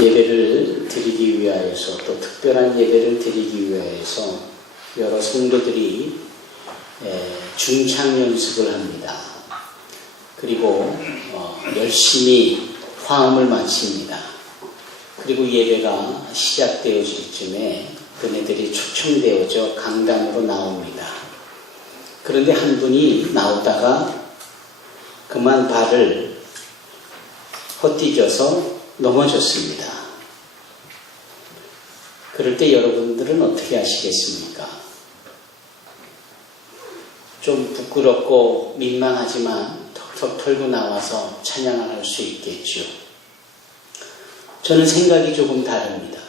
예배를 드리기 위하여서 또 특별한 예배를 드리기 위하여서 여러 성도들이 중창 연습을 합니다. 그리고 열심히 화음을 마칩니다. 그리고 예배가 시작되어질 쯤에 그네들이 초청되어져 강단으로 나옵니다. 그런데 한 분이 나오다가 그만 발을 헛디뎌서 넘어졌습니다. 그럴 때 여러분들은 어떻게 하시겠습니까? 좀 부끄럽고 민망하지만 턱턱 털고 나와서 찬양을 할 수 있겠죠. 저는 생각이 조금 다릅니다.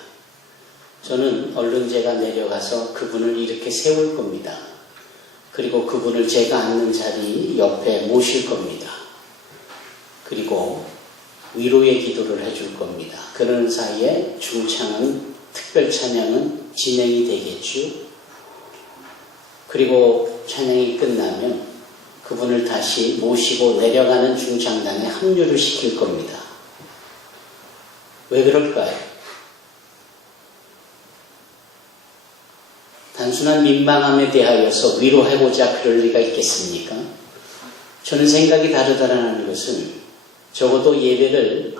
저는 얼른 제가 내려가서 그분을 이렇게 세울 겁니다. 그리고 그분을 제가 앉는 자리 옆에 모실 겁니다. 그리고 위로의 기도를 해줄 겁니다. 그러는 사이에 중창은, 특별 찬양은 진행이 되겠죠. 그리고 찬양이 끝나면 그분을 다시 모시고 내려가는 중창단에 합류를 시킬 겁니다. 왜 그럴까요? 단순한 민망함에 대하여서 위로해보자 그럴 리가 있겠습니까? 저는 생각이 다르다라는 것은 적어도 예배를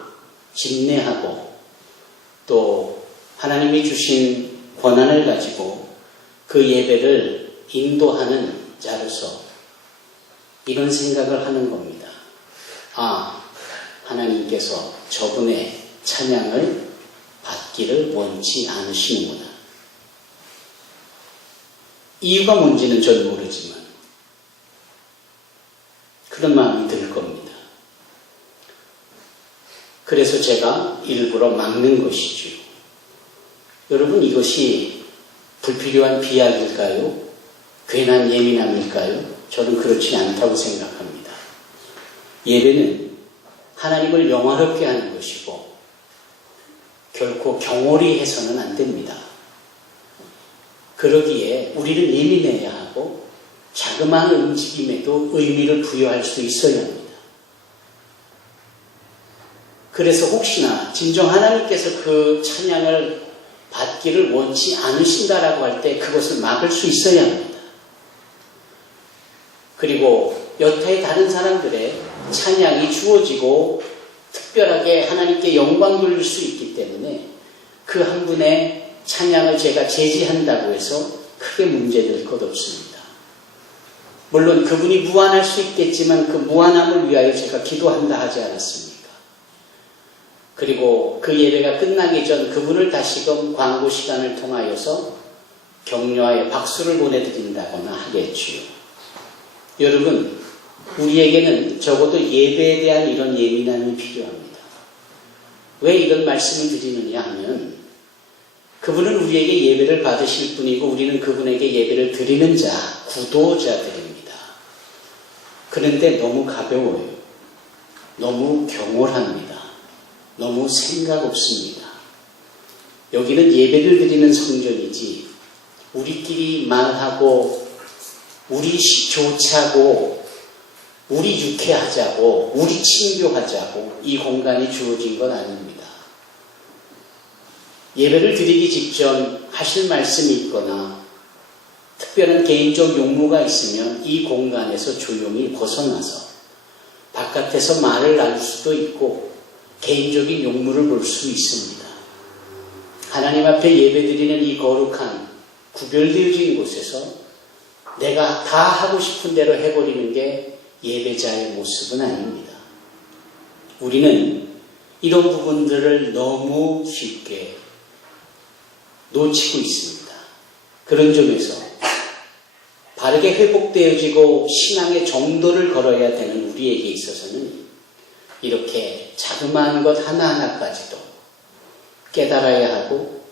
집례하고 또 하나님이 주신 권한을 가지고 그 예배를 인도하는 자로서 이런 생각을 하는 겁니다. 아, 하나님께서 저분의 찬양을 받기를 원치 않으시는구나. 이유가 뭔지는 전 모르지만 그런 마음이 들 겁니다. 그래서 제가 일부러 막는 것이죠. 여러분, 이것이 불필요한 비약일까요? 괜한 예민함일까요? 저는 그렇지 않다고 생각합니다. 예배는 하나님을 영화롭게 하는 것이고 결코 경홀히 해서는 안 됩니다. 그러기에 우리는 예민해야 하고 자그마한 움직임에도 의미를 부여할 수 있어야 합니다. 그래서 혹시나 진정 하나님께서 그 찬양을 받기를 원치 않으신다라고 할 때 그것을 막을 수 있어야 합니다. 그리고 여타의 다른 사람들의 찬양이 주어지고 특별하게 하나님께 영광 돌릴 수 있기 때문에 그 한 분의 찬양을 제가 제지한다고 해서 크게 문제될 것 없습니다. 물론 그분이 무한할 수 있겠지만 그 무한함을 위하여 제가 기도한다 하지 않았습니까? 그리고 그 예배가 끝나기 전 그분을 다시금 광고 시간을 통하여서 격려하여 박수를 보내드린다거나 하겠지요. 여러분, 우리에게는 적어도 예배에 대한 이런 예민함이 필요합니다. 왜 이런 말씀을 드리느냐 하면 그분은 우리에게 예배를 받으실 분이고 우리는 그분에게 예배를 드리는 자, 구도자들입니다. 그런데 너무 가벼워요. 너무 경홀합니다. 너무 생각 없습니다. 여기는 예배를 드리는 성전이지 우리끼리 말하고 우리 조차고 우리 유쾌하자고 우리 친교하자고 이 공간이 주어진 건 아닙니다. 예배를 드리기 직전 하실 말씀이 있거나 특별한 개인적 용무가 있으면 이 공간에서 조용히 벗어나서 바깥에서 말을 나눌 수도 있고 개인적인 용무를 볼 수 있습니다. 하나님 앞에 예배드리는 이 거룩한 구별되어진 곳에서 내가 다 하고 싶은 대로 해버리는 게 예배자의 모습은 아닙니다. 우리는 이런 부분들을 너무 쉽게 놓치고 있습니다. 그런 점에서 바르게 회복되어지고 신앙의 정도를 걸어야 되는 우리에게 있어서는 이렇게 자그마한 것 하나하나까지도 깨달아야 하고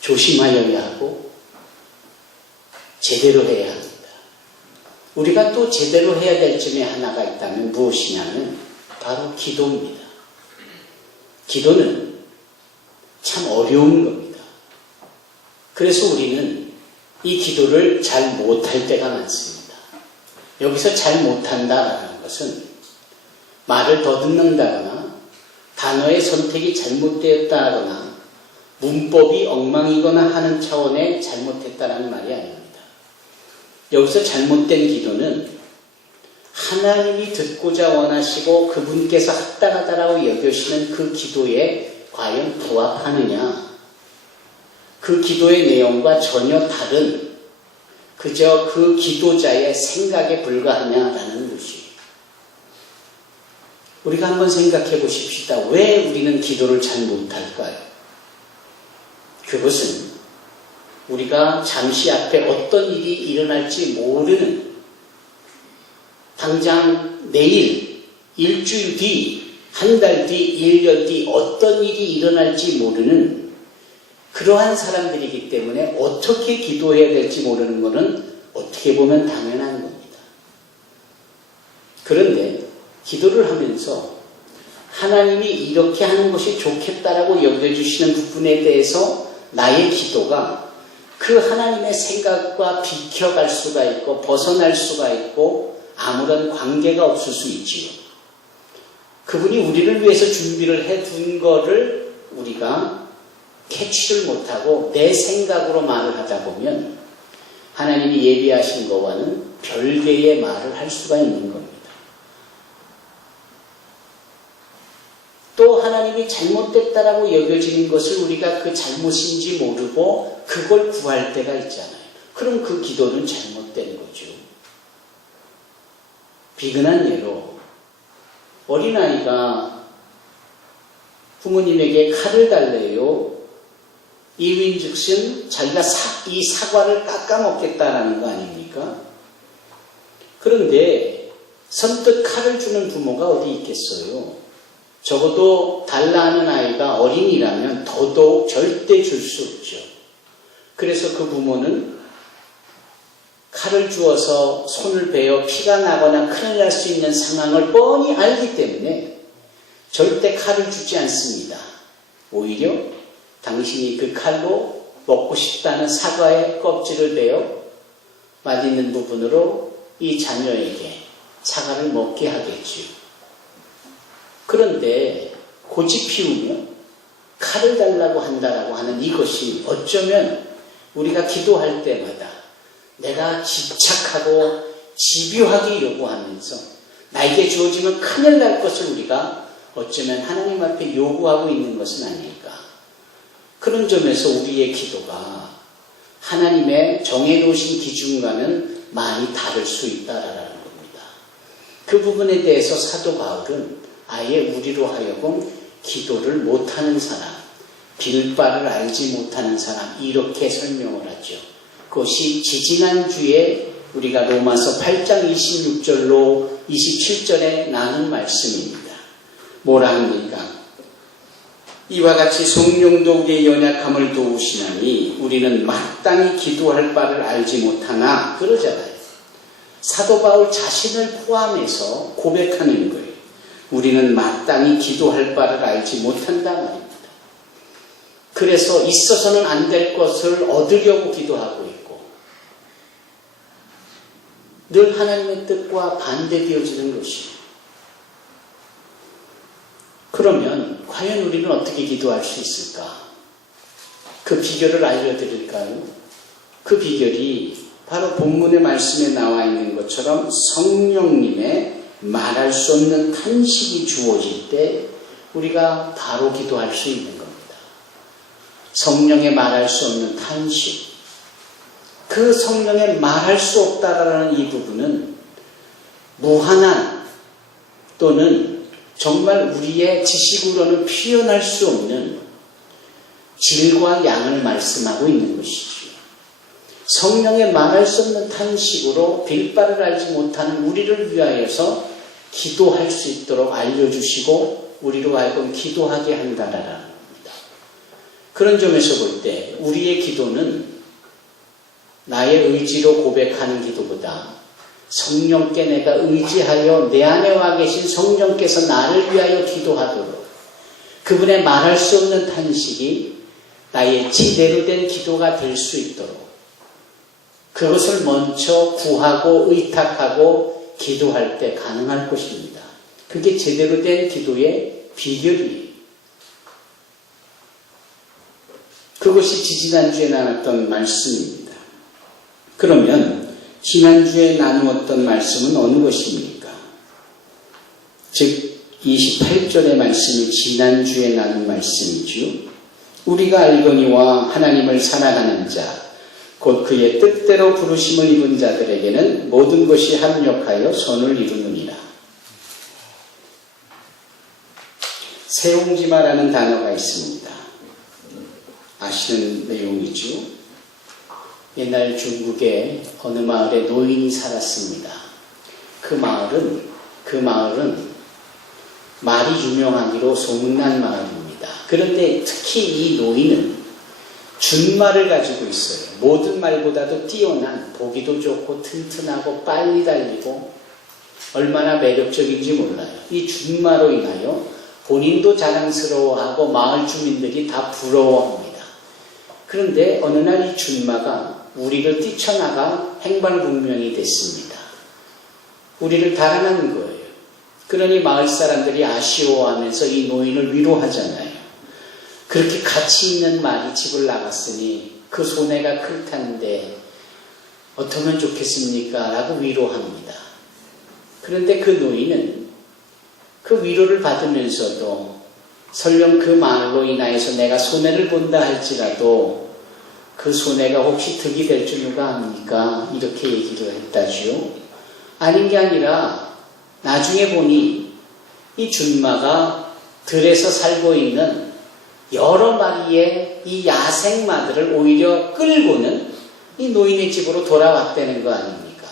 조심하여야 하고 제대로 해야 합니다. 우리가 또 제대로 해야 될 점에 하나가 있다면 무엇이냐면 바로 기도입니다. 기도는 참 어려운 겁니다. 그래서 우리는 이 기도를 잘 못할 때가 많습니다. 여기서 잘 못한다라는 것은 말을 더듬는다거나 다 단어의 선택이 잘못되었다거나 문법이 엉망이거나 하는 차원의 잘못했다라는 말이 아닙니다. 여기서 잘못된 기도는 하나님이 듣고자 원하시고 그분께서 합당하다라고 여겨시는 그 기도에 과연 부합하느냐, 그 기도의 내용과 전혀 다른 그저 그 기도자의 생각에 불과하냐라는 것이. 우리가 한번 생각해 보십시다. 왜 우리는 기도를 잘 못할까요? 그것은 우리가 잠시 앞에 어떤 일이 일어날지 모르는, 당장 내일, 일주일 뒤, 한 달 뒤, 1년 뒤 어떤 일이 일어날지 모르는 그러한 사람들이기 때문에 어떻게 기도해야 될지 모르는 것은 어떻게 보면 당연한 겁니다. 그런데 기도를 하면서 하나님이 이렇게 하는 것이 좋겠다라고 여겨주시는 부분에 대해서 나의 기도가 그 하나님의 생각과 비켜갈 수가 있고 벗어날 수가 있고 아무런 관계가 없을 수 있지요. 그분이 우리를 위해서 준비를 해둔 거를 우리가 캐치를 못하고 내 생각으로 말을 하다 보면 하나님이 예비하신 것과는 별개의 말을 할 수가 있는 겁니다. 또 하나님이 잘못됐다라고 여겨지는 것을 우리가 그 잘못인지 모르고 그걸 구할 때가 있잖아요. 그럼 그 기도는 잘못된 거죠. 비근한 예로 어린아이가 부모님에게 칼을 달래요. 이윈즉슨 자기가 이 사과를 깎아먹겠다라는 거 아닙니까? 그런데 선뜻 칼을 주는 부모가 어디 있겠어요? 적어도 달라 하는 아이가 어린이라면 더더욱 절대 줄 수 없죠. 그래서 그 부모는 칼을 주어서 손을 베어 피가 나거나 큰일 날 수 있는 상황을 뻔히 알기 때문에 절대 칼을 주지 않습니다. 오히려 당신이 그 칼로 먹고 싶다는 사과의 껍질을 베어 맛있는 부분으로 이 자녀에게 사과를 먹게 하겠지요. 그런데 고집 피우며 칼을 달라고 한다라고 하는 이것이 어쩌면 우리가 기도할 때마다 내가 집착하고 집요하게 요구하면서 나에게 주어지면 큰일 날 것을 우리가 어쩌면 하나님 앞에 요구하고 있는 것은 아닐까. 그런 점에서 우리의 기도가 하나님의 정해놓으신 기준과는 많이 다를 수 있다라는 겁니다. 그 부분에 대해서 사도 바울은 아예 우리로 하여금 기도를 못하는 사람, 빌 바를 알지 못하는 사람, 이렇게 설명을 하죠. 그것이 지지난주에 우리가 로마서 8장 26절로 27절에 나눈 말씀입니다. 뭐라 합니까? 이와 같이 성령도 우리의 연약함을 도우시나니 우리는 마땅히 기도할 바를 알지 못하나, 그러잖아요. 사도 바울 자신을 포함해서 고백하는 거예요. 우리는 마땅히 기도할 바를 알지 못한다 말입니다. 그래서 있어서는 안 될 것을 얻으려고 기도하고 있고 늘 하나님의 뜻과 반대되어지는 것이에요. 그러면 과연 우리는 어떻게 기도할 수 있을까? 그 비결을 알려드릴까요? 그 비결이 바로 본문의 말씀에 나와 있는 것처럼 성령님의 말할 수 없는 탄식이 주어질 때 우리가 바로 기도할 수 있는 겁니다. 성령의 말할 수 없는 탄식. 그 성령의 말할 수 없다라는 이 부분은 무한한 또는 정말 우리의 지식으로는 표현할 수 없는 질과 양을 말씀하고 있는 것이죠. 성령의 말할 수 없는 탄식으로 빌 바를 알지 못하는 우리를 위하여서 기도할 수 있도록 알려주시고 우리로 하여금 기도하게 한다라는 겁니다. 그런 점에서 볼 때 우리의 기도는 나의 의지로 고백하는 기도보다 성령께 내가 의지하여 내 안에 와 계신 성령께서 나를 위하여 기도하도록 그분의 말할 수 없는 탄식이 나의 제대로 된 기도가 될 수 있도록 그것을 먼저 구하고 의탁하고 기도할 때 가능할 것입니다. 그게 제대로 된 기도의 비결이에요. 그것이 지지난주에 나눴던 말씀입니다. 그러면 지난주에 나누었던 말씀은 어느 것입니까? 즉 28절의 말씀이 지난주에 나눈 말씀이죠. 우리가 알거니와 하나님을 사랑하는 자 곧 그의 뜻대로 부르심을 입은 자들에게는 모든 것이 합력하여 선을 이루느니라. 세옹지마라는 단어가 있습니다. 아시는 내용이죠. 옛날 중국의 어느 마을에 노인이 살았습니다. 그 마을은 말이 유명하기로 소문난 마을입니다. 그런데 특히 이 노인은 준말을 가지고 있어요. 모든 말보다도 뛰어난, 보기도 좋고 튼튼하고 빨리 달리고 얼마나 매력적인지 몰라요. 이 준마로 인하여 본인도 자랑스러워하고 마을 주민들이 다 부러워합니다. 그런데 어느 날 이 준마가 우리를 뛰쳐나가 행방불명이 됐습니다. 우리를 달아난 거예요. 그러니 마을 사람들이 아쉬워하면서 이 노인을 위로하잖아요. 그렇게 가치 있는 말이 집을 나갔으니 그 손해가 클 텐데 어떠면 좋겠습니까? 라고 위로합니다. 그런데 그 노인은 그 위로를 받으면서도 설령 그 말로 인하여서 내가 손해를 본다 할지라도 그 손해가 혹시 득이 될 줄 누가 압니까? 이렇게 얘기를 했다지요. 아닌 게 아니라 나중에 보니 이 준마가 들에서 살고 있는 여러 마리의 이 야생마들을 오히려 끌고는 이 노인의 집으로 돌아왔다는 거 아닙니까?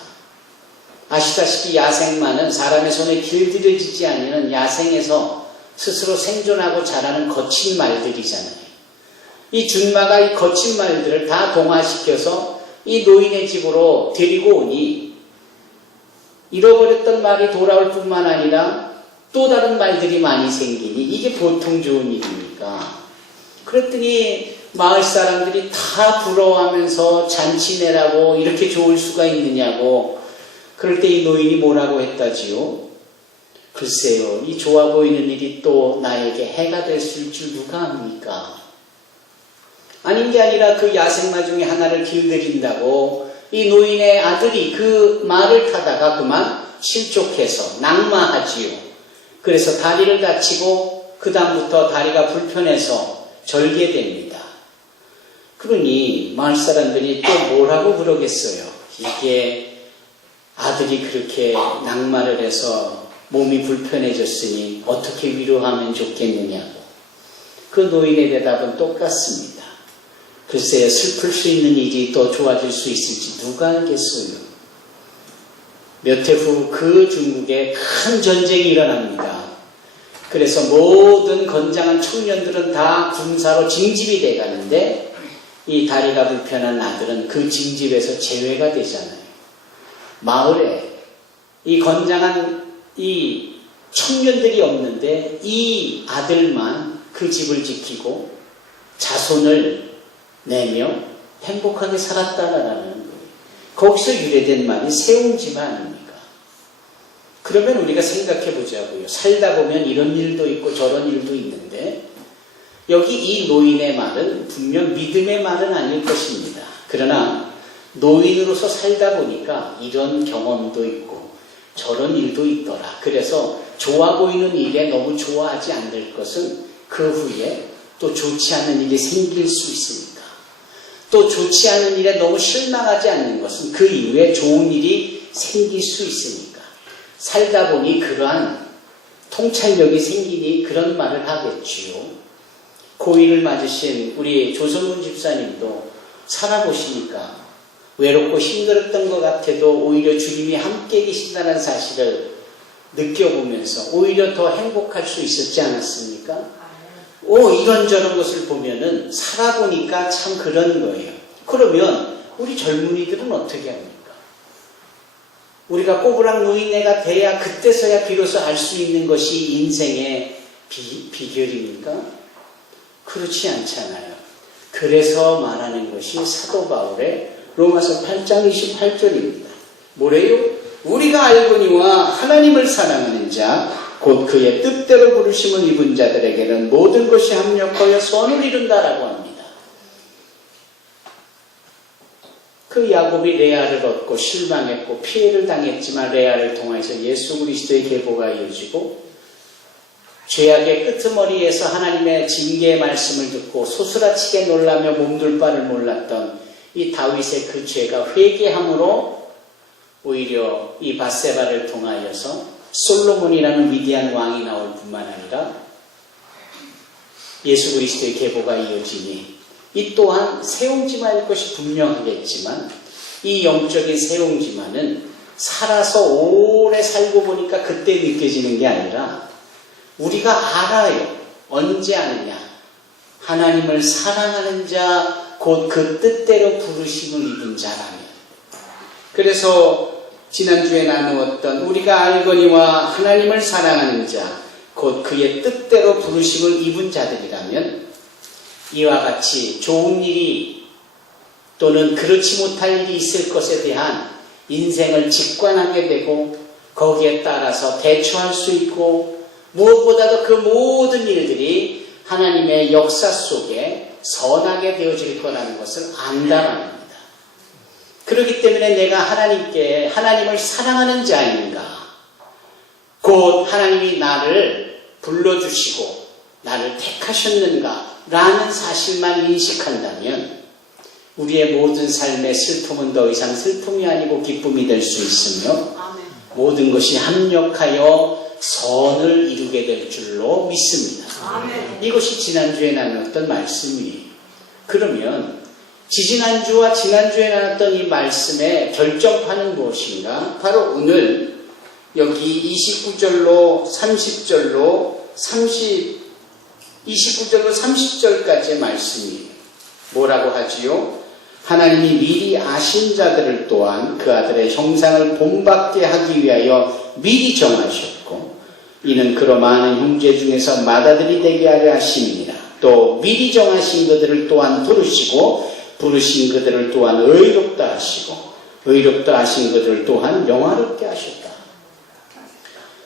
아시다시피 야생마는 사람의 손에 길들여지지 않는 야생에서 스스로 생존하고 자라는 거친 말들이잖아요. 이 준마가 이 거친 말들을 다 동화시켜서 이 노인의 집으로 데리고 오니 잃어버렸던 말이 돌아올 뿐만 아니라 또 다른 말들이 많이 생기니 이게 보통 좋은 일입니까? 그랬더니 마을 사람들이 다 부러워하면서 잔치내라고 이렇게 좋을 수가 있느냐고. 그럴 때 이 노인이 뭐라고 했다지요? 글쎄요, 이 좋아 보이는 일이 또 나에게 해가 됐을 줄 누가 압니까? 아닌 게 아니라 그 야생마 중에 하나를 길들인다고 이 노인의 아들이 그 말을 타다가 그만 실족해서 낙마하지요. 그래서 다리를 다치고 그 다음부터 다리가 불편해서 절개됩니다. 그러니 마을 사람들이 또 뭐라고 그러겠어요? 이게 아들이 그렇게 낙마를 해서 몸이 불편해졌으니 어떻게 위로하면 좋겠느냐고. 그 노인의 대답은 똑같습니다. 글쎄요, 슬플 수 있는 일이 또 좋아질 수 있을지 누가 알겠어요. 몇 해 후 그 중국에 큰 전쟁이 일어납니다. 그래서 모든 건장한 청년들은 다 군사로 징집이 돼가는데 이 다리가 불편한 아들은 그 징집에서 제외가 되잖아요. 마을에 이 건장한 이 청년들이 없는데 이 아들만 그 집을 지키고 자손을 내며 행복하게 살았다라는 거예요. 거기서 유래된 말이 세옹지마 아닙니까? 그러면 우리가 생각해 보자고요. 살다 보면 이런 일도 있고 저런 일도 있는데 여기 이 노인의 말은 분명 믿음의 말은 아닐 것입니다. 그러나 노인으로서 살다 보니까 이런 경험도 있고 저런 일도 있더라. 그래서 좋아 보이는 일에 너무 좋아하지 않을 것은 그 후에 또 좋지 않은 일이 생길 수 있으니까. 또 좋지 않은 일에 너무 실망하지 않는 것은 그 이후에 좋은 일이 생길 수 있으니까. 살다 보니 그러한 통찰력이 생기니 그런 말을 하겠지요. 고의를 맞으신 우리 조성문 집사님도 살아보시니까 외롭고 힘들었던 것 같아도 오히려 주님이 함께 계신다는 사실을 느껴보면서 오히려 더 행복할 수 있었지 않았습니까? 이런저런 것을 보면은 살아보니까 참 그런 거예요. 그러면 우리 젊은이들은 어떻게 합니까? 우리가 꼬부랑 노인네가 돼야 그때서야 비로소 알 수 있는 것이 인생의 비결입니까? 그렇지 않잖아요. 그래서 말하는 것이 사도 바울의 로마서 8장 28절입니다. 뭐래요? 우리가 알거니와 하나님을 사랑하는 자 곧 그의 뜻대로 부르심을 입은 자들에게는 모든 것이 합력하여 선을 이룬다라고 합니다. 그 야곱이 레아를 얻고 실망했고 피해를 당했지만 레아를 통해서 예수 그리스도의 계보가 이어지고 죄악의 끄트머리에서 하나님의 징계의 말씀을 듣고 소스라치게 놀라며 몸둘 바를 몰랐던 이 다윗의 그 죄가 회개함으로 오히려 이 밧세바를 통하여서 솔로몬이라는 위대한 왕이 나올 뿐만 아니라 예수 그리스도의 계보가 이어지니 이 또한 세옹지마일 것이 분명하겠지만 이 영적인 세옹지마는 살아서 오래 살고 보니까 그때 느껴지는 게 아니라 우리가 알아요. 언제 아느냐. 하나님을 사랑하는 자 곧 그 뜻대로 부르심을 입은 자라면. 그래서 지난주에 나누었던 우리가 알거니와 하나님을 사랑하는 자 곧 그의 뜻대로 부르심을 입은 자들이라면 이와 같이 좋은 일이 또는 그렇지 못할 일이 있을 것에 대한 인생을 직관하게 되고 거기에 따라서 대처할 수 있고 무엇보다도 그 모든 일들이 하나님의 역사 속에 선하게 되어질 거라는 것을 안다는 겁니다. 그렇기 때문에 내가 하나님을 사랑하는 자인가 곧 하나님이 나를 불러주시고 나를 택하셨는가 라는 사실만 인식한다면 우리의 모든 삶의 슬픔은 더 이상 슬픔이 아니고 기쁨이 될 수 있으며 모든 것이 합력하여 선을 이루게 될 줄로 믿습니다. 이것이 지난주에 나눴던 말씀이에요. 그러면 지지난주와 지난주에 나눴던 이 말씀의 결정판은 무엇인가? 바로 오늘 여기 29절로 30절까지의 말씀이에요. 뭐라고 하지요? 하나님이 미리 아신 자들을 또한 그 아들의 형상을 본받게 하기 위하여 미리 정하셨고 이는 그로 많은 형제 중에서 맏아들이 되게 하려 하심이니라. 또 미리 정하신 그들을 또한 부르시고 부르신 그들을 또한 의롭다 하시고 의롭다 하신 그들을 또한 영화롭게 하셨다.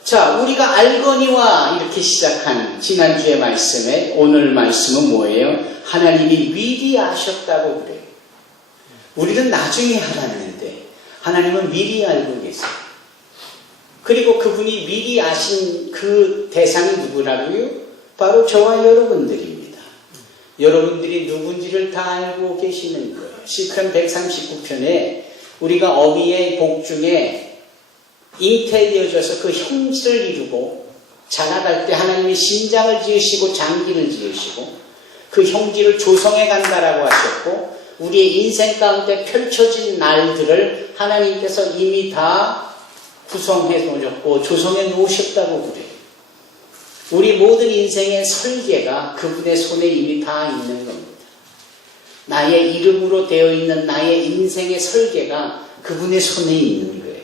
자, 우리가 알거니와 이렇게 시작한 지난주의 말씀에 오늘 말씀은 뭐예요? 하나님이 미리 아셨다고 그래요. 우리는 나중에 알았는데 하나님은 미리 알고 계세요. 그리고 그분이 미리 아신 그 대상이 누구라고요? 바로 저와 여러분들입니다. 여러분들이 누군지를 다 알고 계시는 거예요. 시편 139편에 우리가 어미의 복 중에 잉태되어져서 그 형질을 이루고 자라갈 때 하나님이 신장을 지으시고 장기를 지으시고 그 형질을 조성해 간다라고 하셨고 우리의 인생 가운데 펼쳐진 날들을 하나님께서 이미 다 구성해 놓으셨고 조성해 놓으셨다고 그래요. 우리 모든 인생의 설계가 그분의 손에 이미 다 있는 겁니다. 나의 이름으로 되어 있는 나의 인생의 설계가 그분의 손에 있는 거예요.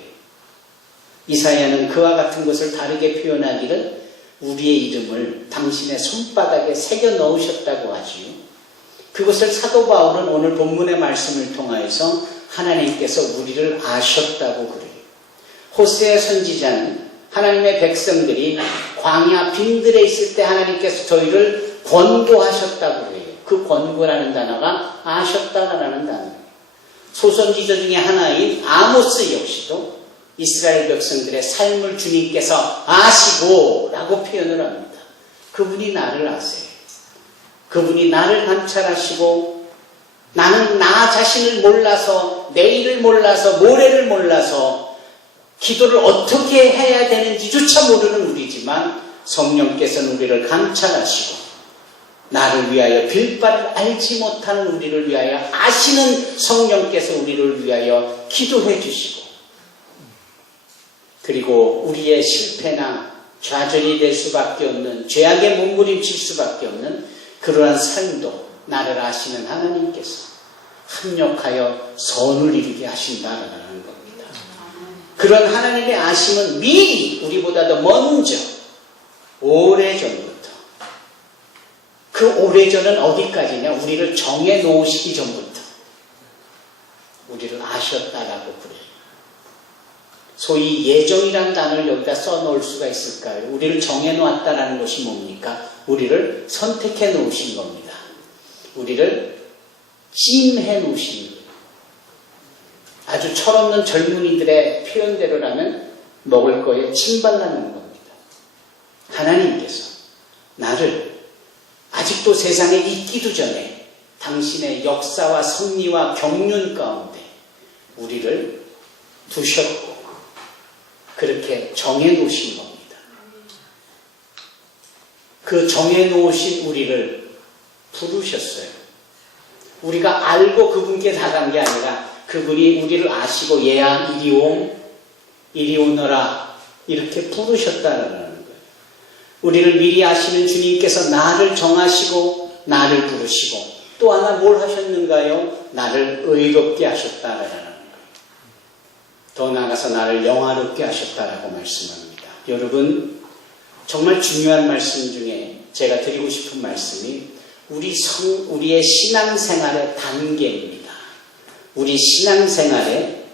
이사야는 그와 같은 것을 다르게 표현하기를 우리의 이름을 당신의 손바닥에 새겨 넣으셨다고 하지요. 그것을 사도 바울은 오늘 본문의 말씀을 통하여서 하나님께서 우리를 아셨다고 그래요. 호세아 선지자는 하나님의 백성들이 광야 빈들에 있을 때 하나님께서 저희를 권고하셨다고 그래요. 그 권고라는 단어가 아셨다라는 단어예요. 소선지자 중에 하나인 아모스 역시도 이스라엘 백성들의 삶을 주님께서 아시고 라고 표현을 합니다. 그분이 나를 아세요. 그분이 나를 감찰하시고 나는 나 자신을 몰라서 내일을 몰라서 모레를 몰라서 기도를 어떻게 해야 되는지조차 모르는 우리지만 성령께서는 우리를 감찰하시고 나를 위하여 빌바를 알지 못하는 우리를 위하여 아시는 성령께서 우리를 위하여 기도해 주시고 그리고 우리의 실패나 좌절이 될 수밖에 없는 죄악에 몸부림칠 수밖에 없는 그러한 삶도 나를 아시는 하나님께서 합력하여 선을 이루게 하신다라는 겁니다. 그런 하나님의 아심은 미리 우리보다도 먼저 오래전부터 그 오래전은 어디까지냐? 우리를 정해 놓으시기 전부터 우리를 아셨다라고 그래요. 소위 예정이라는 단어를 여기다 써놓을 수가 있을까요? 우리를 정해놓았다라는 것이 뭡니까? 우리를 선택해 놓으신 겁니다. 우리를 찜해 놓으신 거예요. 아주 철없는 젊은이들의 표현대로라면 먹을 거에 침 발라놓은 겁니다. 하나님께서 나를 아직도 세상에 있기도 전에 당신의 역사와 섭리와 경륜 가운데 우리를 두셨고 그렇게 정해놓으신 겁니다. 그 정해놓으신 우리를 부르셨어요. 우리가 알고 그분께 나간 게 아니라 그분이 우리를 아시고 얘야 이리 오너라 이렇게 부르셨다는 거예요. 우리를 미리 아시는 주님께서 나를 정하시고 나를 부르시고 또 하나 뭘 하셨는가요? 나를 의롭게 하셨다라는 거예요. 더 나아가서 나를 영화롭게 하셨다라고 말씀합니다. 여러분 정말 중요한 말씀 중에 제가 드리고 싶은 말씀이 우리의 신앙생활의 단계입니다. 우리 신앙생활에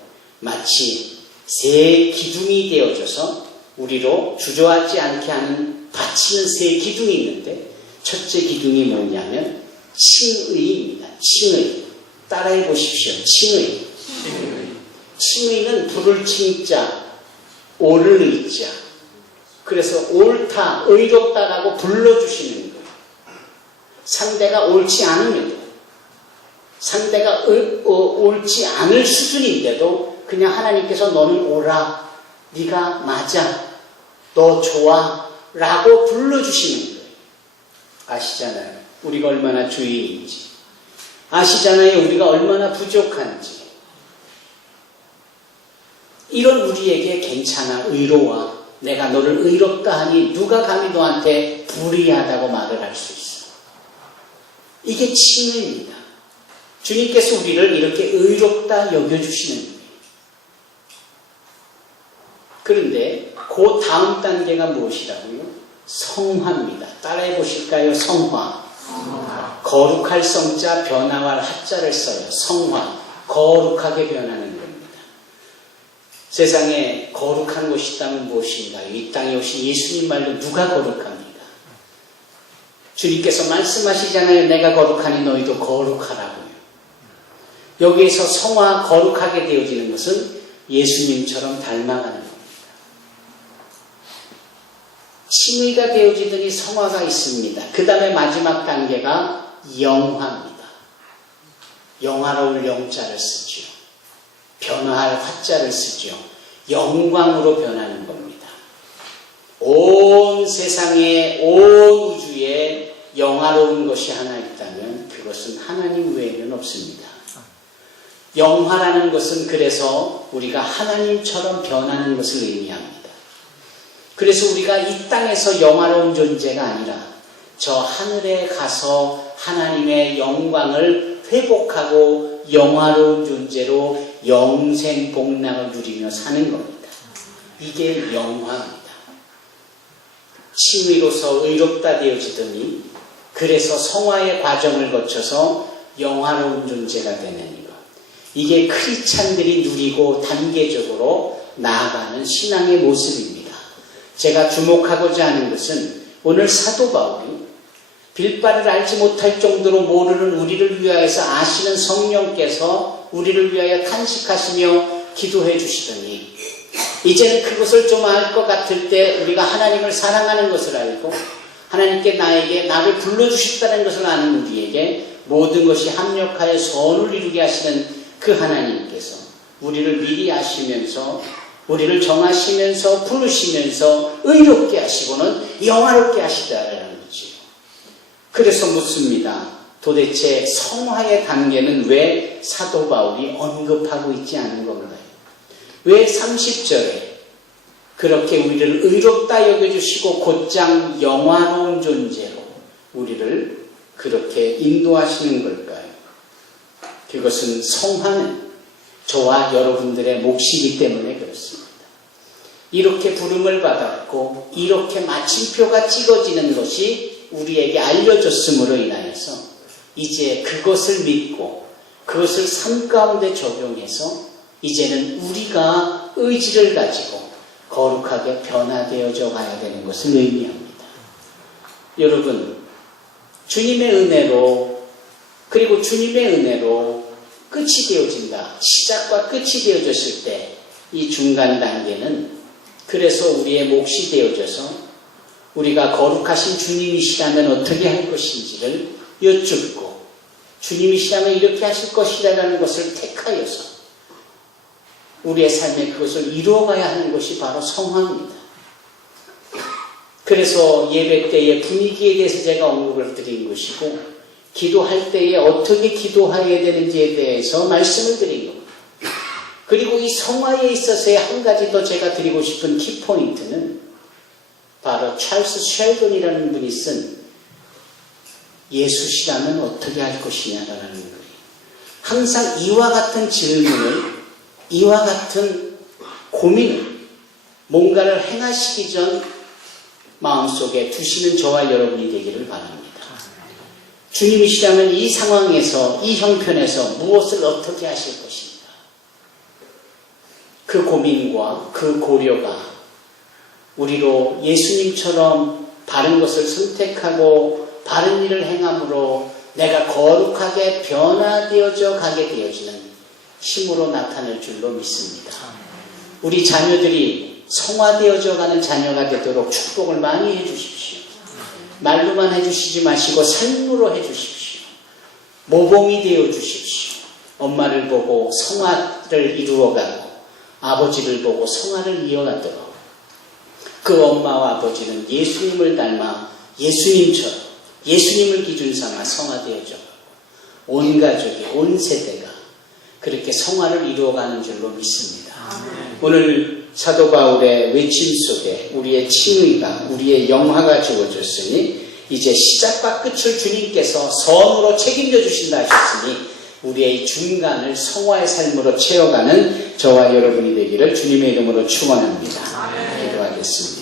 마치 세 기둥이 되어져서 우리로 주저하지 않게 하는 받치는 세 기둥이 있는데 첫째 기둥이 뭐냐면 칭의입니다. 칭의. 따라해 보십시오. 칭의. 칭의는 불을 칭자, 옳을 의자. 그래서 옳다, 의롭다라고 불러주시는 거예요. 상대가 옳지 않음에도, 상대가 옳지 않을 수준인데도 그냥 하나님께서 너는 옳아, 네가 맞아, 너 좋아 라고 불러주시는 거예요. 아시잖아요. 우리가 얼마나 주인인지. 아시잖아요. 우리가 얼마나 부족한지. 이런 우리에게 괜찮아, 의로워. 내가 너를 의롭다 하니 누가 감히 너한테 불의하다고 말을 할 수 있어. 이게 칭의입니다. 주님께서 우리를 이렇게 의롭다 여겨주시는 거예요. 그런데 그 다음 단계가 무엇이라고요? 성화입니다. 따라해 보실까요? 성화. 거룩할 성자, 변화할 하자를 써요. 성화. 거룩하게 변하는 겁니다. 세상에 거룩한 것이 있다면 무엇인가요? 이 땅에 오신 예수님 말로 누가 거룩합니까? 주님께서 말씀하시잖아요. 내가 거룩하니 너희도 거룩하라고요. 여기에서 성화, 거룩하게 되어지는 것은 예수님처럼 닮아가는 겁니다. 칭의가 되어지더니 성화가 있습니다. 그 다음에 마지막 단계가 영화입니다. 영화로울 영자를 쓰죠. 변화할 화자를 쓰죠. 영광으로 변하는 겁니다. 온 세상에, 온 우주에 영화로운 것이 하나 있다면 그것은 하나님 외에는 없습니다. 영화라는 것은 그래서 우리가 하나님처럼 변하는 것을 의미합니다. 그래서 우리가 이 땅에서 영화로운 존재가 아니라 저 하늘에 가서 하나님의 영광을 회복하고 영화로운 존재로 영생 복락을 누리며 사는 겁니다. 이게 영화입니다. 칭의로서 의롭다 되어지더니 그래서 성화의 과정을 거쳐서 영화로운 존재가 되는 것. 이게 크리스찬들이 누리고 단계적으로 나아가는 신앙의 모습입니다. 제가 주목하고자 하는 것은 오늘 사도 바울이 빌바를 알지 못할 정도로 모르는 우리를 위하여서 아시는 성령께서 우리를 위하여 탄식하시며 기도해 주시더니 이제는 그것을 좀 알 것 같을 때 우리가 하나님을 사랑하는 것을 알고 하나님께 나를 불러주셨다는 것을 아는 우리에게 모든 것이 합력하여 선을 이루게 하시는 그 하나님께서 우리를 미리 아시면서 우리를 정하시면서 부르시면서 의롭게 하시고는 영화롭게 하시다라는 거지. 그래서 묻습니다. 도대체 성화의 단계는 왜 사도 바울이 언급하고 있지 않은 건가요? 왜 30절에 그렇게 우리를 의롭다 여겨주시고 곧장 영화로운 존재로 우리를 그렇게 인도하시는 걸까요? 그것은 성화는 저와 여러분들의 몫이기 때문에 그렇습니다. 이렇게 부름을 받았고 이렇게 마침표가 찍어지는 것이 우리에게 알려졌음으로 인하여서 이제 그것을 믿고 그것을 삶 가운데 적용해서 이제는 우리가 의지를 가지고 거룩하게 변화되어져 가야 되는 것을 의미합니다. 여러분, 주님의 은혜로 그리고 주님의 은혜로 끝이 되어진다. 시작과 끝이 되어졌을 때 이 중간 단계는 그래서 우리의 몫이 되어져서 우리가 거룩하신 주님이시라면 어떻게 할 것인지를 여쭙고 주님이시라면 이렇게 하실 것이라는 것을 택하여서 우리의 삶에 그것을 이루어가야 하는 것이 바로 성화입니다. 그래서 예배 때의 분위기에 대해서 제가 언급을 드린 것이고 기도할 때에 어떻게 기도해야 되는지에 대해서 말씀을 드린 겁니다. 그리고 이 성화에 있어서의 한 가지 더 제가 드리고 싶은 키포인트는 바로 찰스 쉘돈이라는 분이 쓴 예수시라면 어떻게 할 것이냐라는 거예요. 항상 이와 같은 질문을, 이와 같은 고민을 뭔가를 행하시기 전 마음속에 두시는 저와 여러분이 되기를 바랍니다. 주님이시라면 이 상황에서, 이 형편에서 무엇을 어떻게 하실 것인가? 그 고민과 그 고려가 우리로 예수님처럼 바른 것을 선택하고 바른 일을 행함으로 내가 거룩하게 변화되어져 가게 되어지는 힘으로 나타날 줄로 믿습니다. 우리 자녀들이 성화되어져 가는 자녀가 되도록 축복을 많이 해주십시오. 말로만 해주시지 마시고 삶으로 해주십시오. 모범이 되어주십시오. 엄마를 보고 성화를 이루어가고 아버지를 보고 성화를 이어가도록 그 엄마와 아버지는 예수님을 닮아 예수님처럼 예수님을 기준 삼아 성화되어져 온 가족이 온 세대가 그렇게 성화를 이루어가는 줄로 믿습니다. 오늘 사도 바울의 외침 속에 우리의 칭의가 우리의 영화가 주어졌으니 이제 시작과 끝을 주님께서 선으로 책임져 주신다 하셨으니 우리의 중간을 성화의 삶으로 채워가는 저와 여러분이 되기를 주님의 이름으로 축원합니다. 기도하겠습니다.